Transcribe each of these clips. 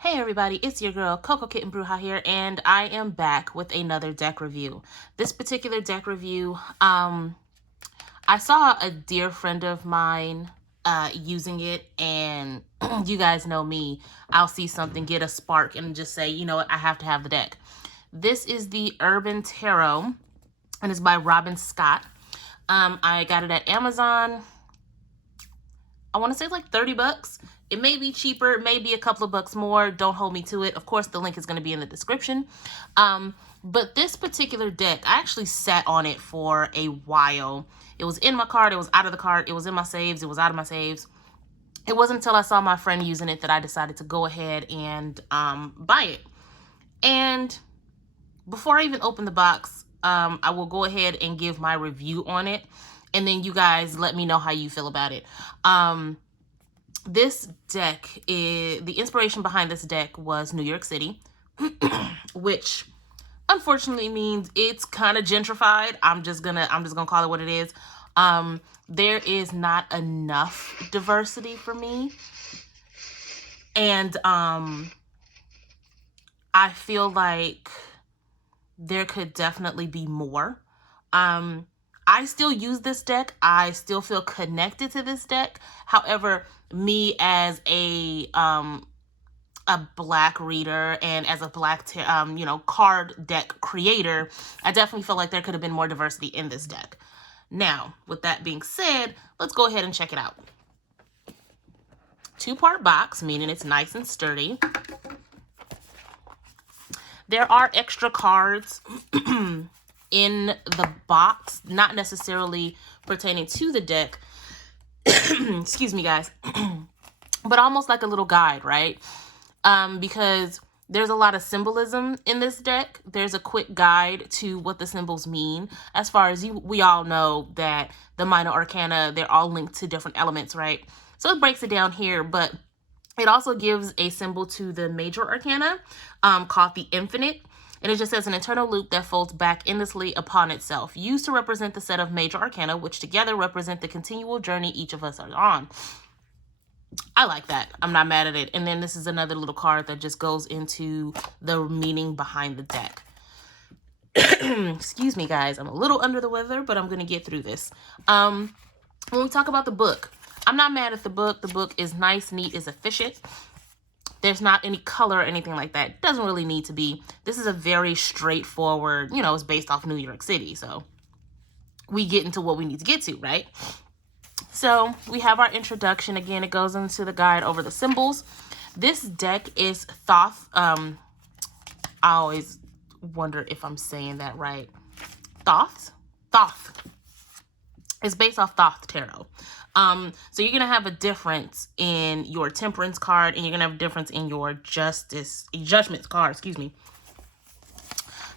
Hey everybody, it's your girl Coco Kitten Bruja here, and I am back with another deck review. This particular deck review, I saw a dear friend of mine using it, and you guys know me. I'll see something, get a spark, and just say, you know what, I have to have the deck. This is the Urban Tarot, and it's by Robin Scott. I got it at Amazon. I want to say like 30 bucks. It may be cheaper, it may be a couple of bucks more. Don't hold me to it. Of course, the link is going to be in the description. But this particular deck, I actually sat on it for a while. It was in my cart, it was out of the cart, it was in my saves, it was out of my saves. It wasn't until I saw my friend using it that I decided to go ahead and buy it. And before I even open the box, I will go ahead and give my review on it. And then you guys let me know how you feel about it. This deck, the inspiration behind this deck was New York City, which unfortunately means it's kind of gentrified. I'm just gonna call it what it is. There is not enough diversity for me. And I feel like there could definitely be more. I still use this deck. I still feel connected to this deck. However, me as a black reader and as a black card deck creator, I definitely feel like there could have been more diversity in this deck. Now, with that being said, let's go ahead and check it out. 2-part box, meaning it's nice and sturdy. There are extra cards in the box, not necessarily pertaining to the deck. Excuse me, guys. But almost like a little guide, right? Because there's a lot of symbolism in this deck. There's a quick guide to what the symbols mean. As far as we all know that the minor arcana, they're all linked to different elements, right? So it breaks it down here, but it also gives a symbol to the major arcana called the infinite. And it just says an internal loop that folds back endlessly upon itself, used to represent the set of major arcana, which together represent the continual journey each of us are on. I like that. I'm not mad at it. And then this is another little card that just goes into the meaning behind the deck. Excuse me, guys. I'm a little under the weather, but I'm going to get through this. When we talk about the book, I'm not mad at the book. The book is nice, neat, is efficient. There's not any color or anything like that. It doesn't really need to be. This is a very straightforward, it's based off New York City. So we get into what we need to get to, right? So we have our introduction. Again, it goes into the guide over the symbols. This deck is Thoth. I always wonder if I'm saying that right. Thoth. It's based off Thoth Tarot. So you're going to have a difference in your Temperance card, and you're going to have a difference in your Judgments card, excuse me.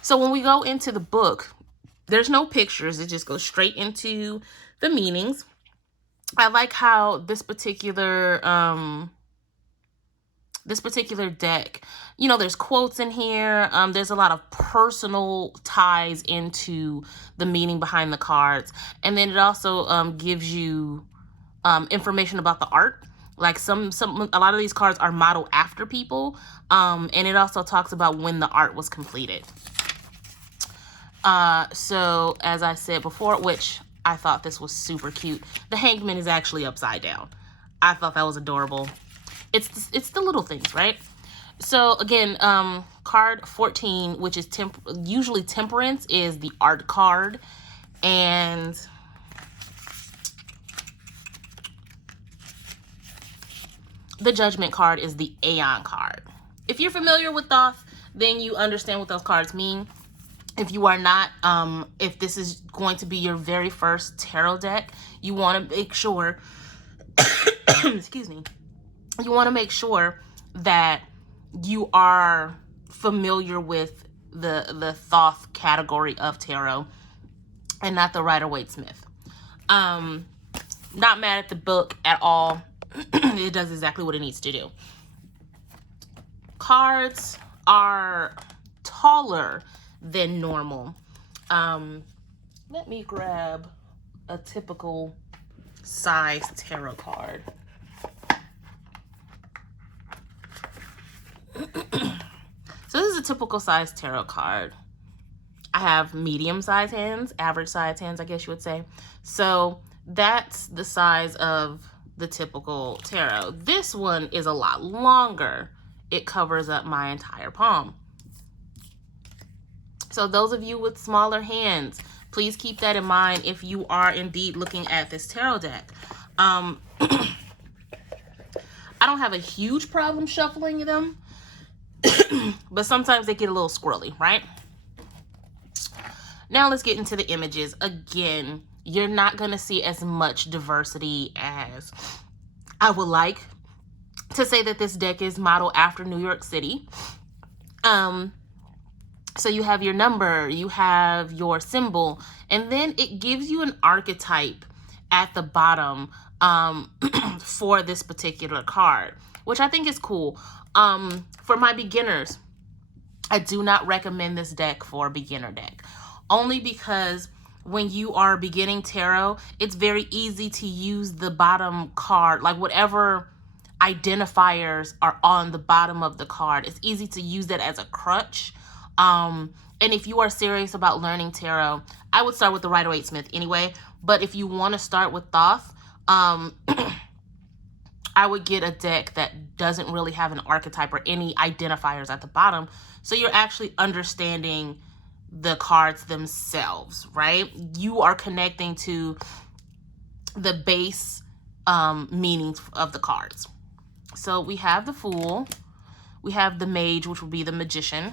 So when we go into the book, there's no pictures. It just goes straight into the meanings. I like how this particular deck, there's quotes in here. There's a lot of personal ties into the meaning behind the cards. And then it also gives you information about the art. Like a lot of these cards are modeled after people. And it also talks about when the art was completed. So as I said before, which I thought this was super cute, the hangman is actually upside down. I thought that was adorable. It's the little things, right? So again, card 14, which is usually Temperance, is the art card. And the Judgment card is the Aeon card. If you're familiar with Thoth, then you understand what those cards mean. If you are not, if this is going to be your very first tarot deck, you want to make sure, excuse me, you want to make sure that you are familiar with the Thoth category of tarot and not the Rider-Waite-Smith. Not mad at the book at all. It does exactly what it needs to do. Cards are taller than normal. Let me grab a typical size tarot card. a typical size tarot card. I have medium size hands, average size hands, I guess you would say. So that's the size of the typical tarot. This one is a lot longer. It covers up my entire palm. So those of you with smaller hands, please keep that in mind if you are indeed looking at this tarot deck. I don't have a huge problem shuffling them, but sometimes they get a little squirrely, right? Now let's get into the images. Again, you're not going to see as much diversity as I would like to say that this deck is modeled after New York City. So you have your number, you have your symbol, and then it gives you an archetype at the bottom for this particular card, which I think is cool. For my beginners, I do not recommend this deck for a beginner deck, only because when you are beginning tarot, it's very easy to use the bottom card, like whatever identifiers are on the bottom of the card. It's easy to use that as a crutch. And if you are serious about learning tarot, I would start with the Rider-Waite-Smith anyway. But if you want to start with Thoth, I would get a deck that doesn't really have an archetype or any identifiers at the bottom. So you're actually understanding the cards themselves, right? You are connecting to the base meanings of the cards. So we have the Fool, we have the Mage, which will be the Magician,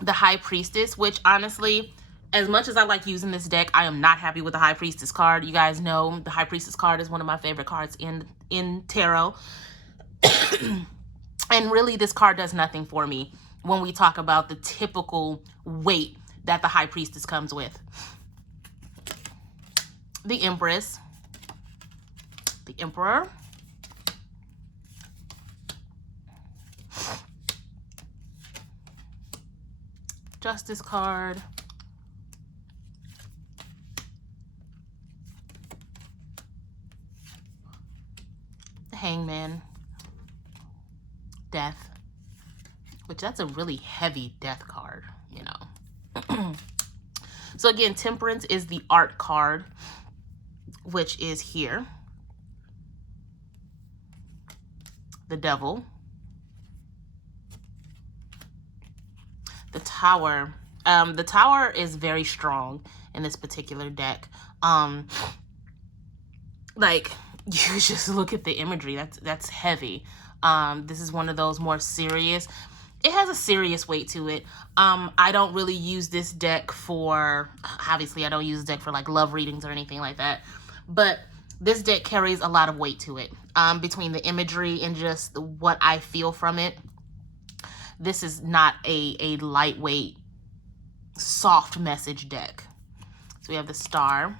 the High Priestess, which honestly, as much as I like using this deck, I am not happy with the High Priestess card. You guys know the High Priestess card is one of my favorite cards in tarot. And really, this card does nothing for me when we talk about the typical weight that the High Priestess comes with. The Empress, the Emperor, Justice card, the Hangman, Death, which that's a really heavy death card, you know. So again, Temperance is the art card, which is here. The Devil. The Tower. The Tower is very strong in this particular deck. Like, you just look at the imagery. That's heavy. This is one of those more serious. It has a serious weight to it. I don't really use this deck for, obviously I don't use this deck for like love readings or anything like that, but this deck carries a lot of weight to it. Between the imagery and just what I feel from it. This is not a lightweight, soft message deck. So we have the Star,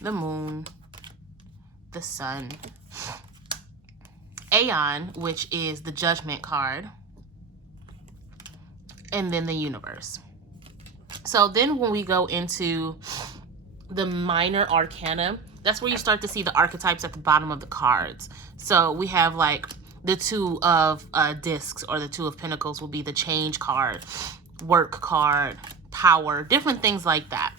the Moon, the Sun, Aeon, which is the Judgment card, and then the Universe. So then when we go into the minor arcana, that's where you start to see the archetypes at the bottom of the cards. So we have like the Two of Discs, or the Two of Pentacles will be the Change card, Work card, Power, different things like that.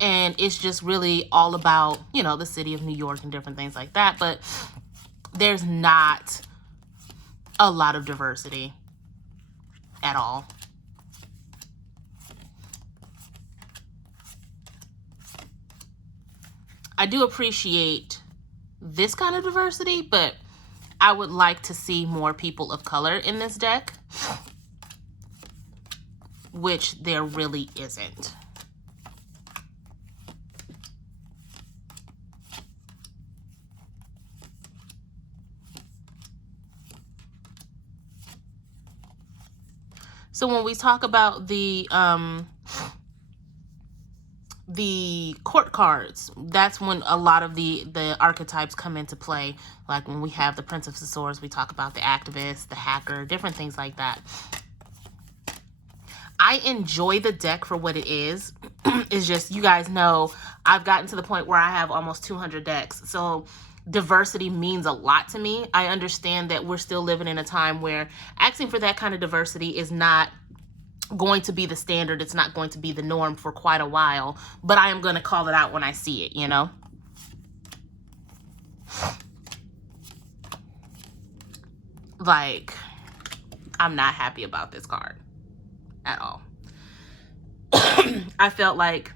And it's just really all about, you know, the city of New York and different things like that. But there's not a lot of diversity at all. I do appreciate this kind of diversity, but I would like to see more people of color in this deck, which there really isn't. So when we talk about the court cards, that's when a lot of the archetypes come into play. Like when we have the Prince of Swords, we talk about the activist, the hacker, different things like that. I enjoy the deck for what it is. It's just, you guys know, I've gotten to the point where I have almost 200 decks. So diversity means a lot to me. I understand that we're still living in a time where asking for that kind of diversity is not going to be the standard. It's not going to be the norm for quite a while, but I am going to call it out when I see it, you know? Like, I'm not happy about this card at all. I felt like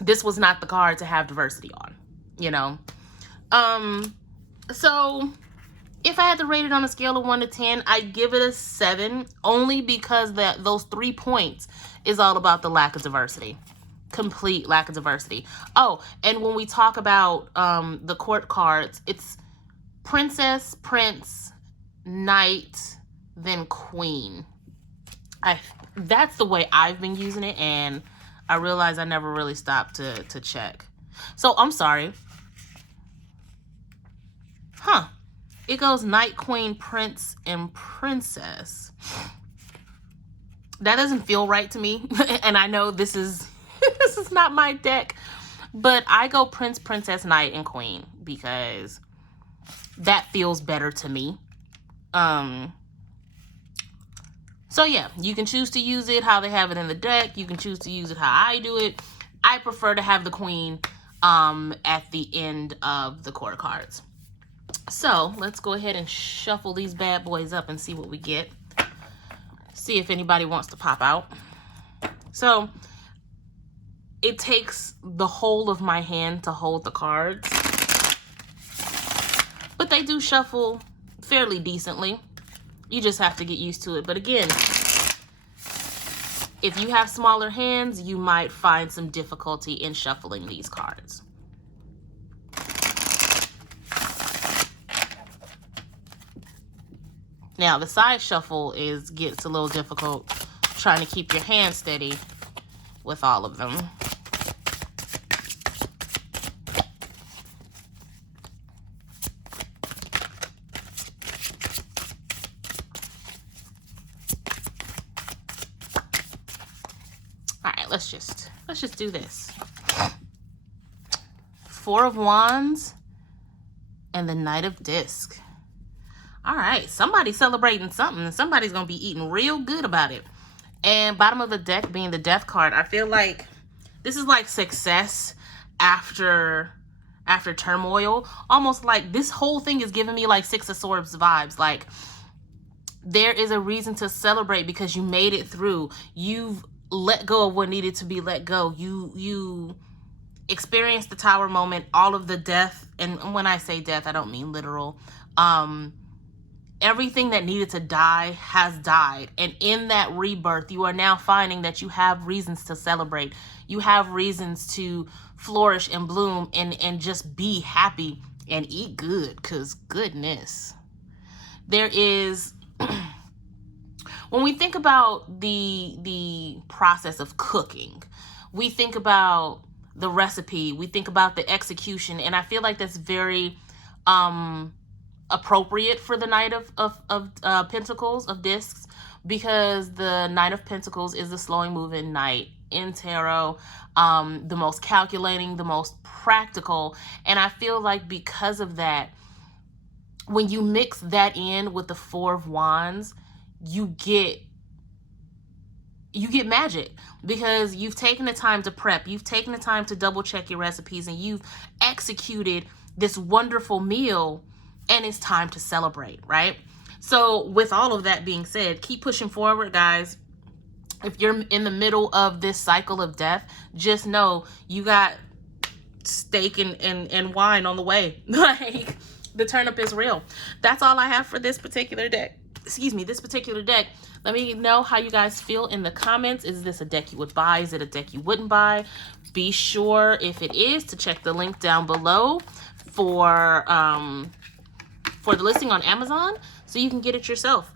this was not the card to have diversity on, you know? So if I had to rate it on a scale of 1 to 10, I'd give it a 7, only because those 3 points is all about the lack of diversity. Complete lack of diversity. Oh, and when we talk about the court cards, it's princess, prince, knight, then queen. That's the way I've been using it, and I realize I never really stopped to check. So I'm sorry. Huh. It goes knight, queen, prince, and princess. That doesn't feel right to me. And I know this is this is not my deck, but I go prince, princess, knight, and queen because that feels better to me. So yeah, you can choose to use it how they have it in the deck. You can choose to use it how I do it. I prefer to have the queen at the end of the court cards. So let's go ahead and shuffle these bad boys up and see what we get. See if anybody wants to pop out. So it takes the whole of my hand to hold the cards, but they do shuffle fairly decently. You just have to get used to it. But again, if you have smaller hands, you might find some difficulty in shuffling these cards. Now, the side shuffle gets a little difficult trying to keep your hand steady with all of them. All right, let's just do this. 4 of Wands and the Knight of Disc. All right, somebody's celebrating something, and somebody's going to be eating real good about it. And bottom of the deck being the Death card. I feel like this is like success after turmoil. Almost like this whole thing is giving me like 6 of Swords vibes. Like there is a reason to celebrate because you made it through. You've let go of what needed to be let go. You experienced the Tower moment, all of the death. And when I say death, I don't mean literal. Everything that needed to die has died. And in that rebirth, you are now finding that you have reasons to celebrate. You have reasons to flourish and bloom and just be happy and eat good. Because goodness, there is... When we think about the process of cooking, we think about the recipe, we think about the execution. And I feel like that's very... appropriate for the Knight of Pentacles, of Discs, because the Knight of Pentacles is the slowing moving knight in tarot, the most calculating, the most practical. And I feel like because of that, when you mix that in with the 4 of Wands, you get magic, because you've taken the time to prep, you've taken the time to double check your recipes, and you've executed this wonderful meal. And it's time to celebrate, right? So with all of that being said, keep pushing forward, guys. If you're in the middle of this cycle of death, just know you got steak and wine on the way. Like, the turnip is real. That's all I have for this particular deck. Excuse me, this particular deck. Let me know how you guys feel in the comments. Is this a deck you would buy? Is it a deck you wouldn't buy? Be sure, if it is, to check the link down below for the listing on Amazon so you can get it yourself.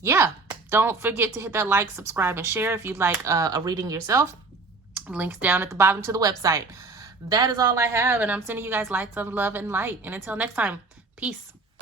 Yeah, don't forget to hit that like, subscribe, and share if you'd like a reading yourself. Links down at the bottom to the website. That is all I have, and I'm sending you guys lights of love and light. And until next time, peace.